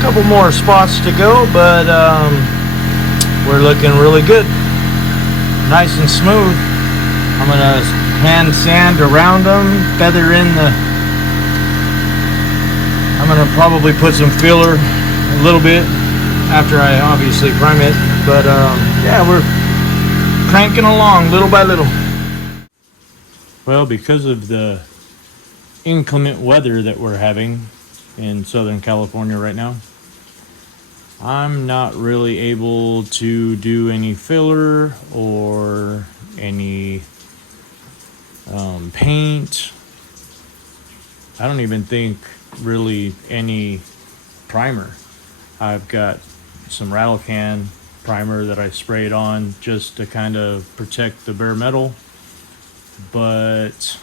Couple more spots to go, but we're looking really good, nice and smooth. I'm gonna hand sand around them, feather in the, I'm gonna probably put some filler a little bit after I obviously prime it, but yeah, we're cranking along little by little. Well, because of the inclement weather that we're having in Southern California right now, I'm not really able to do any filler or any paint. I don't even think really any primer. I've got some rattle can primer that I sprayed on just to kind of protect the bare metal. But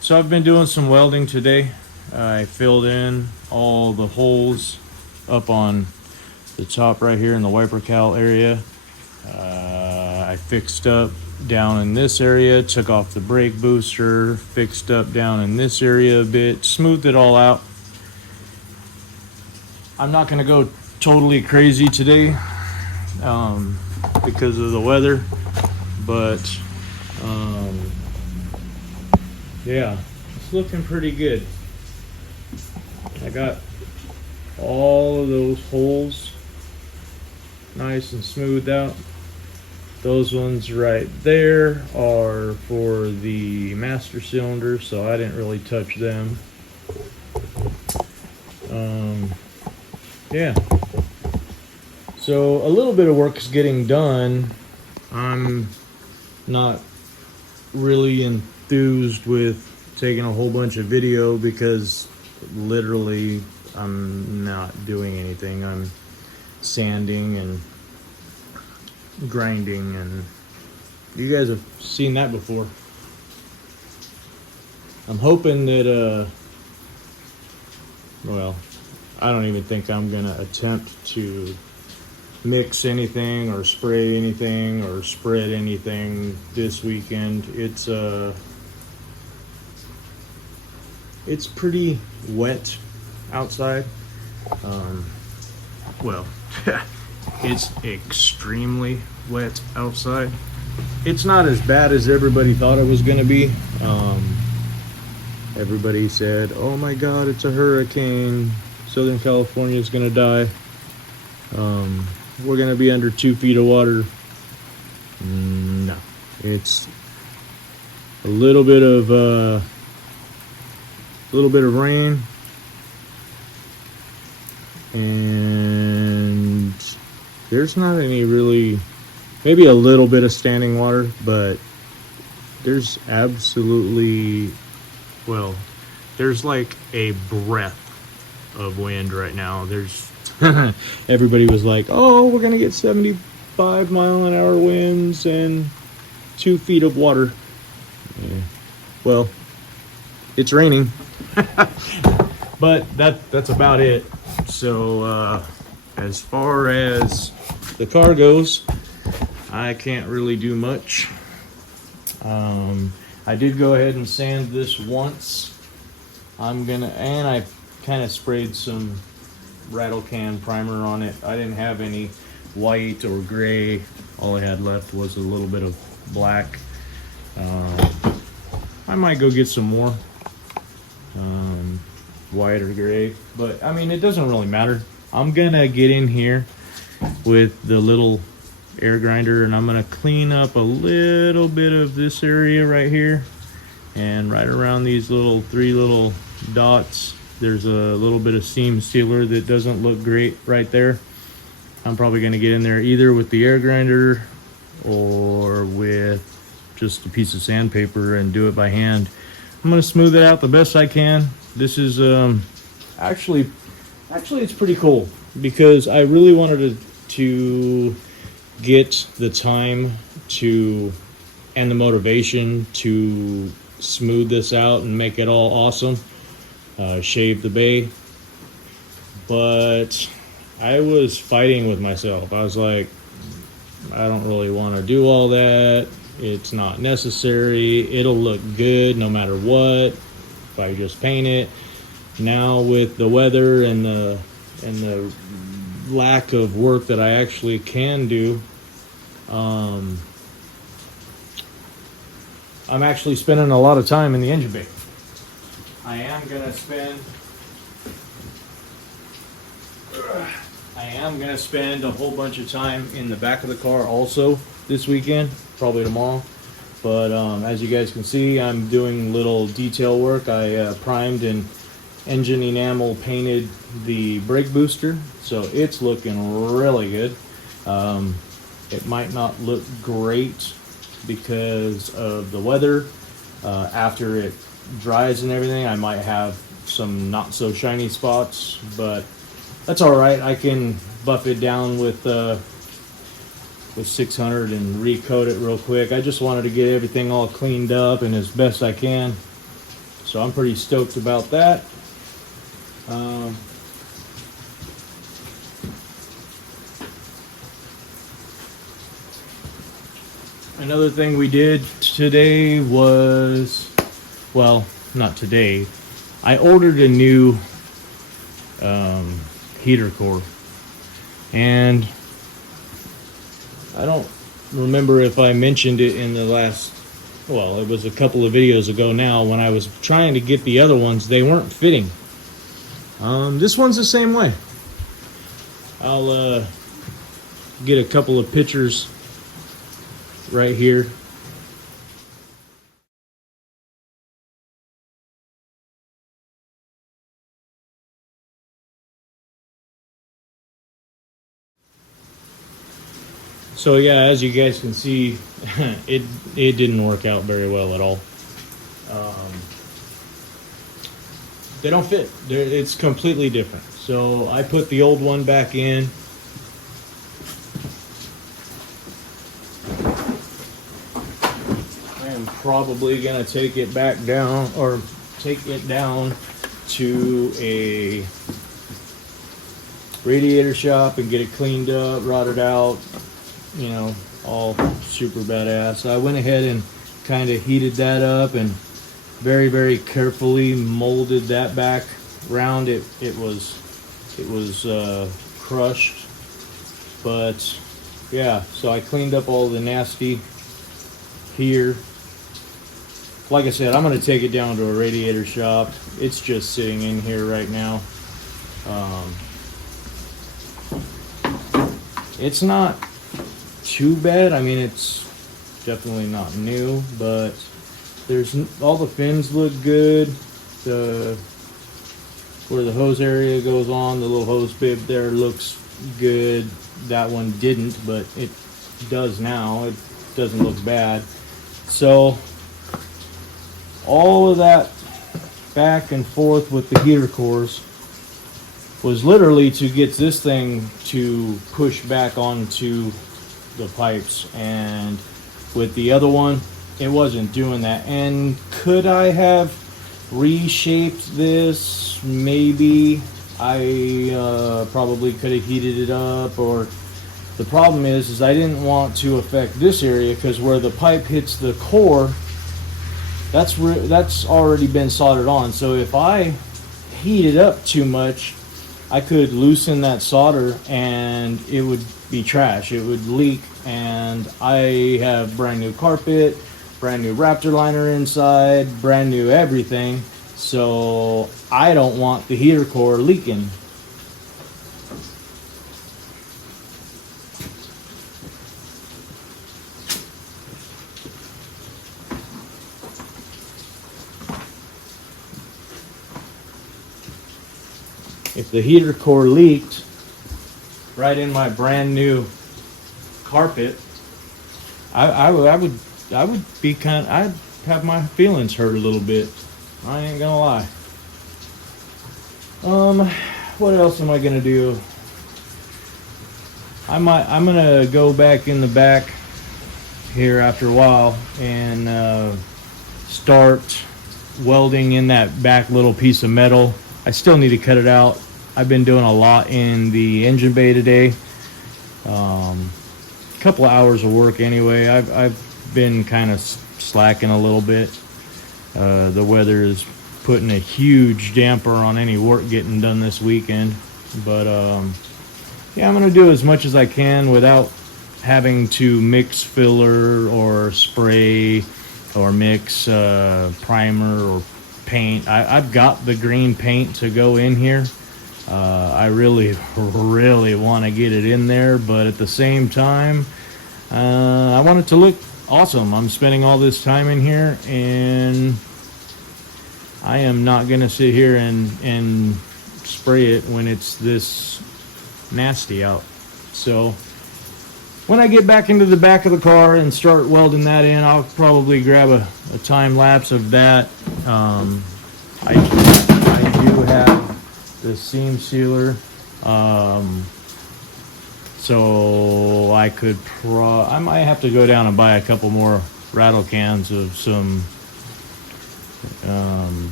so I've been doing some welding today. I filled in all the holes up on the top right here in the wiper cowl area. I fixed up down in this area, took off the brake booster, fixed up down in this area a bit, smoothed it all out. I'm not going to go totally crazy today because of the weather, but yeah, it's looking pretty good. I got all of those holes nice and smoothed out. Those ones right there are for the master cylinder, so I didn't really touch them. Yeah, so a little bit of work is getting done. I'm not really enthused with taking a whole bunch of video because literally I'm not doing anything. I'm sanding and grinding, and you guys have seen that before. I'm hoping that well, I don't even think I'm gonna attempt to mix anything or spray anything or spread anything this weekend. It's pretty wet outside. Well, it's extremely wet outside. It's not as bad as everybody thought it was going to be. Everybody said, oh my god, it's a hurricane, Southern California is going to die, we're going to be under 2 feet of water. No, it's a little bit of rain, and there's not any really maybe a little bit of standing water, but there's absolutely, well, there's like a breath of wind right now. There's everybody was like, oh, we're gonna get 75-mile-an-hour winds and 2 feet of water. Yeah. Well, it's raining. But that's about it. So as far as the car goes, I can't really do much. I did go ahead and sand this once. And I kind of sprayed some rattle can primer on it. I didn't have any white or gray. All I had left was a little bit of black. I might go get some more white or gray, but I mean, it doesn't really matter. I'm gonna get in here with the little air grinder and I'm gonna clean up a little bit of this area right here, and right around these three little dots there's a little bit of seam sealer that doesn't look great right there. I'm probably gonna get in there either with the air grinder or with just a piece of sandpaper and do it by hand. I'm gonna smooth it out the best I can. This is actually it's pretty cool because I really wanted to get the time to and the motivation to smooth this out and make it all awesome, shave the bay. But I was fighting with myself. I was like, I don't really want to do all that. It's not necessary. It'll look good no matter what if I just paint it. Now with the weather and the lack of work that I actually can do, I'm actually spending a lot of time in the engine bay. I am gonna spend a whole bunch of time in the back of the car also this weekend, probably tomorrow. But as you guys can see, I'm doing little detail work. I primed and engine enamel painted the brake booster, so it's looking really good. It might not look great because of the weather. After it dries and everything, I might have some not so shiny spots, but that's all right. I can buff it down with 600 and recoat it real quick. I just wanted to get everything all cleaned up and as best I can, so I'm pretty stoked about that. Another thing we did today was, well, not today, I ordered a new heater core, and I don't remember if I mentioned it in the last, well, it was a couple of videos ago now. When I was trying to get the other ones, they weren't fitting. This one's the same way. I'll get a couple of pictures right here. So yeah, as you guys can see, it didn't work out very well at all. They don't fit. It's completely different. So I put the old one back in. I am probably gonna take it back down, or take it down to a radiator shop and get it cleaned up, rotted out, you know, all super badass. I went ahead and kind of heated that up and very, very carefully molded that back round. It was crushed, but yeah, so I cleaned up all the nasty here. Like I said, I'm going to take it down to a radiator shop. It's just sitting in here right now. It's not too bad. I mean, it's definitely not new, but all the fins look good. Where the hose area goes on, the little hose bib there looks good. That one didn't, but does now. It doesn't look bad. So all of that back and forth with the heater cores was literally to get this thing to push back onto the pipes, and with the other one it wasn't doing that. And could I have reshaped this? Maybe. I probably could have heated it up, or the problem is I didn't want to affect this area, because where the pipe hits the core, that's already been soldered on. So if I heat it up too much, I could loosen that solder and it would be trash. It would leak, and I have brand new carpet, brand new Raptor liner inside, brand new everything. So I don't want the heater core leaking. If the heater core leaked right in my brand new carpet, I would be I'd have my feelings hurt a little bit. I ain't gonna lie. What else am I gonna do? I'm gonna go back in the back here after a while and start welding in that back little piece of metal. I still need to cut it out. I've been doing a lot in the engine bay today. A couple of hours of work anyway. I've been kind of slacking a little bit. The weather is putting a huge damper on any work getting done this weekend. But yeah, I'm gonna do as much as I can without having to mix filler or spray or mix primer or paint. I've got the green paint to go in here. I really want to get it in there, but at the same time, I want it to look awesome. I'm spending all this time in here, and I am not gonna sit here and spray it when it's this nasty out. So when I get back into the back of the car and start welding that in, I'll probably grab a time lapse of that. I do have the seam sealer, so I could I might have to go down and buy a couple more rattle cans of some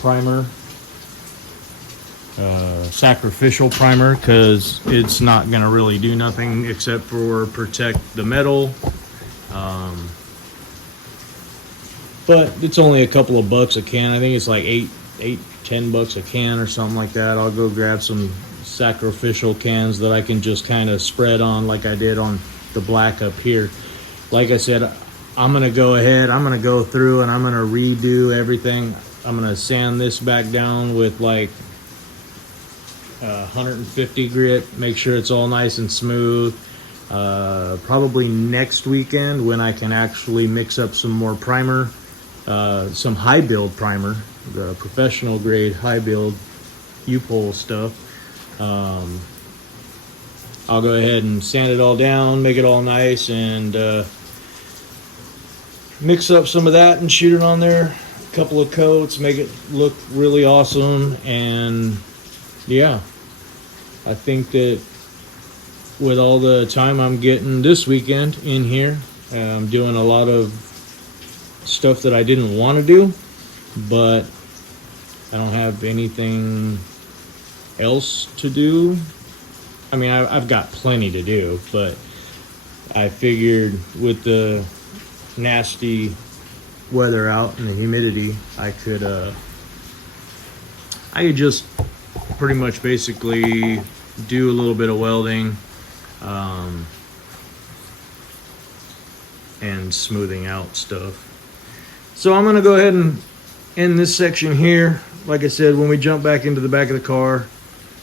primer, sacrificial primer, because it's not gonna really do nothing except for protect the metal. But it's only a couple of bucks a can. I think it's like $10 a can or something like that. I'll go grab some sacrificial cans that I can just kind of spread on like I did on the black up here. Like I said, I'm gonna go ahead, I'm gonna go through and I'm gonna redo everything. I'm gonna sand this back down with like 150 grit, make sure it's all nice and smooth. Probably next weekend when I can actually mix up some more primer, some high build primer, the professional grade high build U-pole stuff. I'll go ahead and sand it all down, make it all nice, and mix up some of that and shoot it on there. A couple of coats, make it look really awesome. And yeah, I think that with all the time I'm getting this weekend in here, I'm doing a lot of stuff that I didn't want to do, but I don't have anything else to do. I mean, I've got plenty to do, but I figured with the nasty weather out and the humidity, I could just pretty much basically do a little bit of welding and smoothing out stuff. So I'm gonna go ahead and end this section here. Like I said, when we jump back into the back of the car,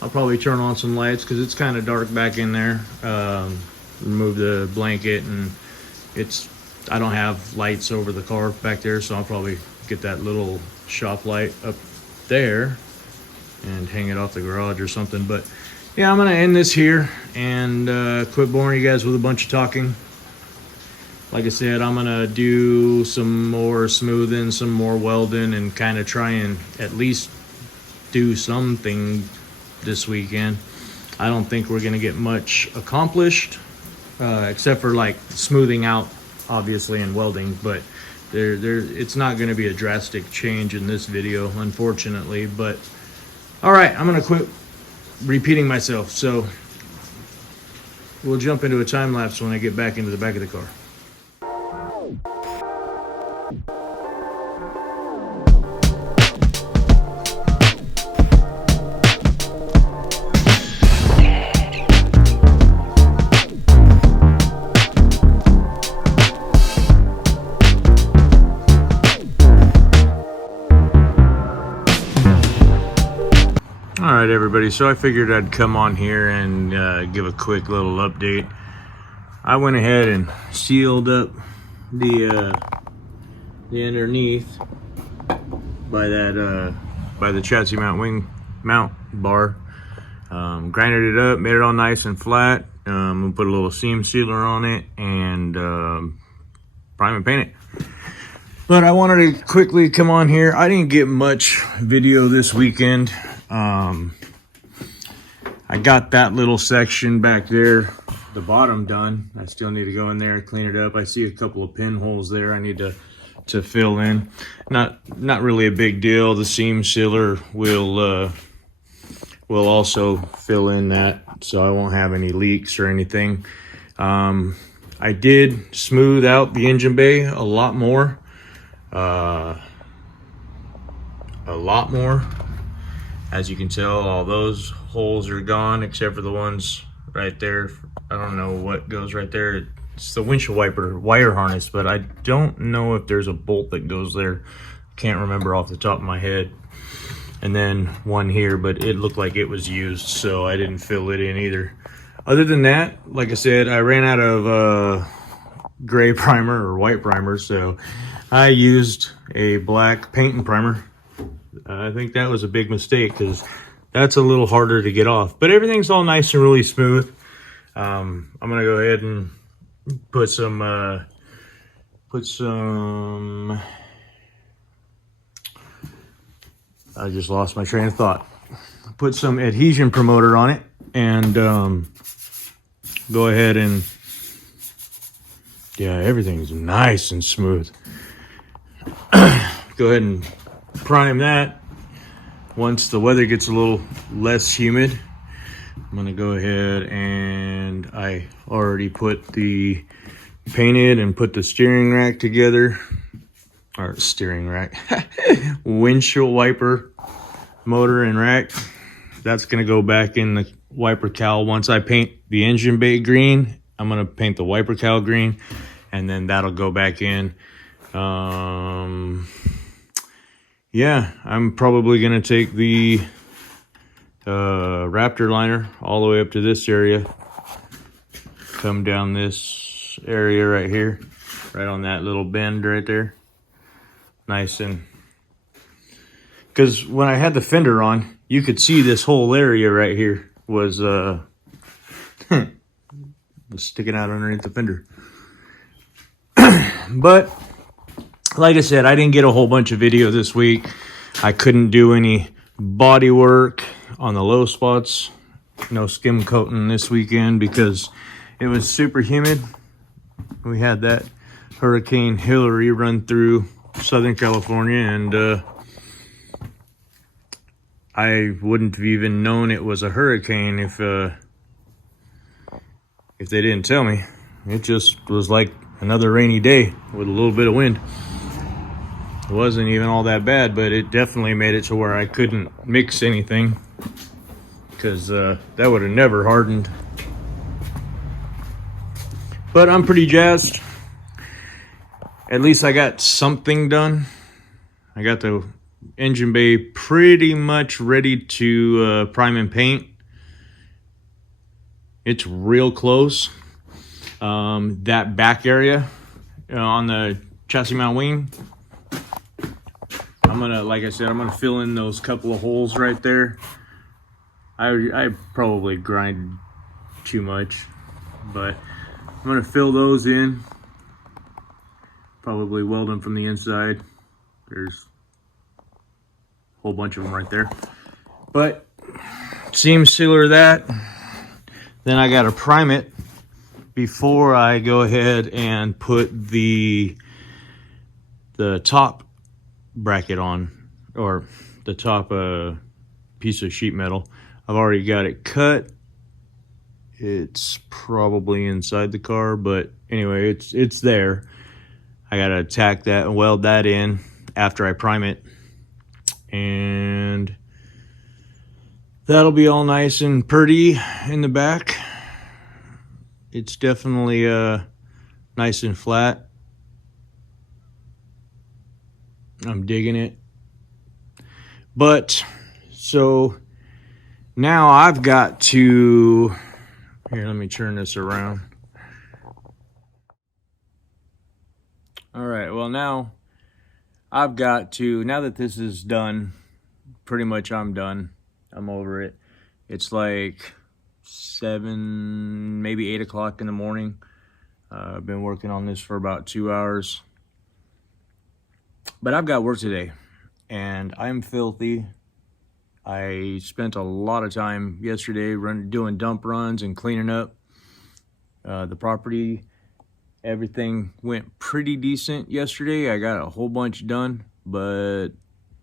I'll probably turn on some lights because it's kind of dark back in there. Remove the blanket, and I don't have lights over the car back there, so I'll probably get that little shop light up there and hang it off the garage or something. But yeah, I'm gonna end this here and quit boring you guys with a bunch of talking. Like I said, I'm gonna do some more smoothing, some more welding, and kind of try and at least do something this weekend. I don't think we're gonna get much accomplished, except for like smoothing out, obviously, and welding. But it's not gonna be a drastic change in this video, unfortunately. But all right, I'm gonna quit repeating myself. So we'll jump into a time lapse when I get back into the back of the car. All right, everybody, so I figured I'd come on here and give a quick little update. I went ahead and sealed up the underneath by the chassis mount bar. Grinded it up, made it all nice and flat. We'll put a little seam sealer on it and prime and paint it. But I wanted to quickly come on here. I didn't get much video this weekend. I got that little section back there, the bottom, done. I still need to go in there and clean it up. I see a couple of pinholes there I need to fill in. Not really a big deal. The seam sealer will also fill in that, so I won't have any leaks or anything. I did smooth out the engine bay a lot more. As you can tell, all those holes are gone except for the ones right there. I don't know what goes right there. It's the windshield wiper wire harness, but I don't know if there's a bolt that goes there. Can't remember off the top of my head. And then one here, but it looked like it was used, so I didn't fill it in either. Other than that, like I said, I ran out of gray primer or white primer, so I used a black paint and primer. I think that was a big mistake because that's a little harder to get off, but everything's all nice and really smooth. I'm gonna go ahead and put some I just lost my train of thought. Put some adhesion promoter on it and go ahead and, yeah, everything's nice and smooth. Go ahead and prime that. Once the weather gets a little less humid, I'm gonna go ahead and I already put the painted and put the steering rack together, or steering rack, windshield wiper motor and rack. That's gonna go back in the wiper cowl. Once I paint the engine bay green, I'm gonna paint the wiper cowl green, and then that'll go back in. Yeah, I'm probably gonna take the Raptor liner all the way up to this area, come down this area right here, right on that little bend right there, nice. And because when I had the fender on, you could see this whole area right here was was sticking out underneath the fender. But like I said, I didn't get a whole bunch of video this week. I couldn't do any body work on the low spots. No skim coating this weekend because it was super humid. We had that Hurricane Hillary run through Southern California, and I wouldn't have even known it was a hurricane if they didn't tell me. It just was like another rainy day with a little bit of wind. It wasn't even all that bad, but it definitely made it to where I couldn't mix anything because that would have never hardened. But I'm pretty jazzed. At least I got something done. I got the engine bay pretty much ready to prime and paint. It's real close. That back area on the chassis mount wing, I'm gonna, like I said, I'm gonna fill in those couple of holes right there. I probably grind too much, but I'm gonna fill those in. Probably weld them from the inside. There's a whole bunch of them right there. But seam sealer that. Then I gotta prime it before I go ahead and put the top bracket on, or the top piece of sheet metal. I've already got it cut. It's probably inside the car, but anyway, it's there. I gotta tack that and weld that in after I prime it, and that'll be all nice and pretty in the back. It's definitely nice and flat. I'm digging it. But so now I've got to, here, let me turn this around. All right, well now I've got to, now that this is done, pretty much I'm done. I'm over it. It's like 7, maybe 8 o'clock in the morning. I've been working on this for about 2 hours. But I've got work today, and I'm filthy. I spent a lot of time yesterday doing dump runs and cleaning up the property. Everything went pretty decent yesterday. I got a whole bunch done, but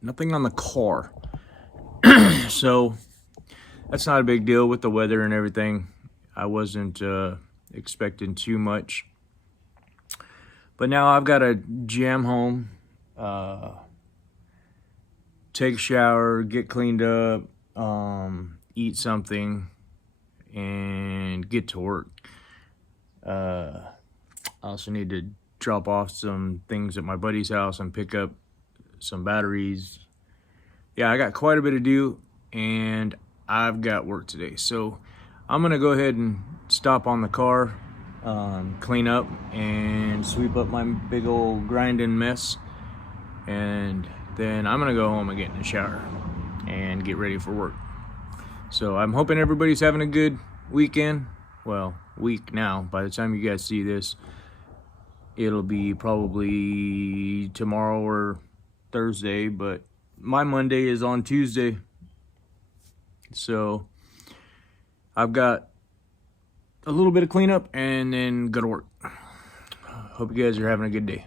nothing on the car. So that's not a big deal with the weather and everything. I wasn't expecting too much. But now I've got to jam home, take a shower, get cleaned up, eat something, and get to work. I also need to drop off some things at my buddy's house and pick up some batteries. Yeah, I got quite a bit to do, and I've got work today. So I'm gonna go ahead and stop on the car, clean up and sweep up my big old grinding mess, and then I'm gonna go home and get in the shower and get ready for work. So I'm hoping everybody's having a good weekend. Well, week now. By the time you guys see this, it'll be probably tomorrow or Thursday, but my Monday is on Tuesday. So I've got a little bit of cleanup and then go to work. Hope you guys are having a good day.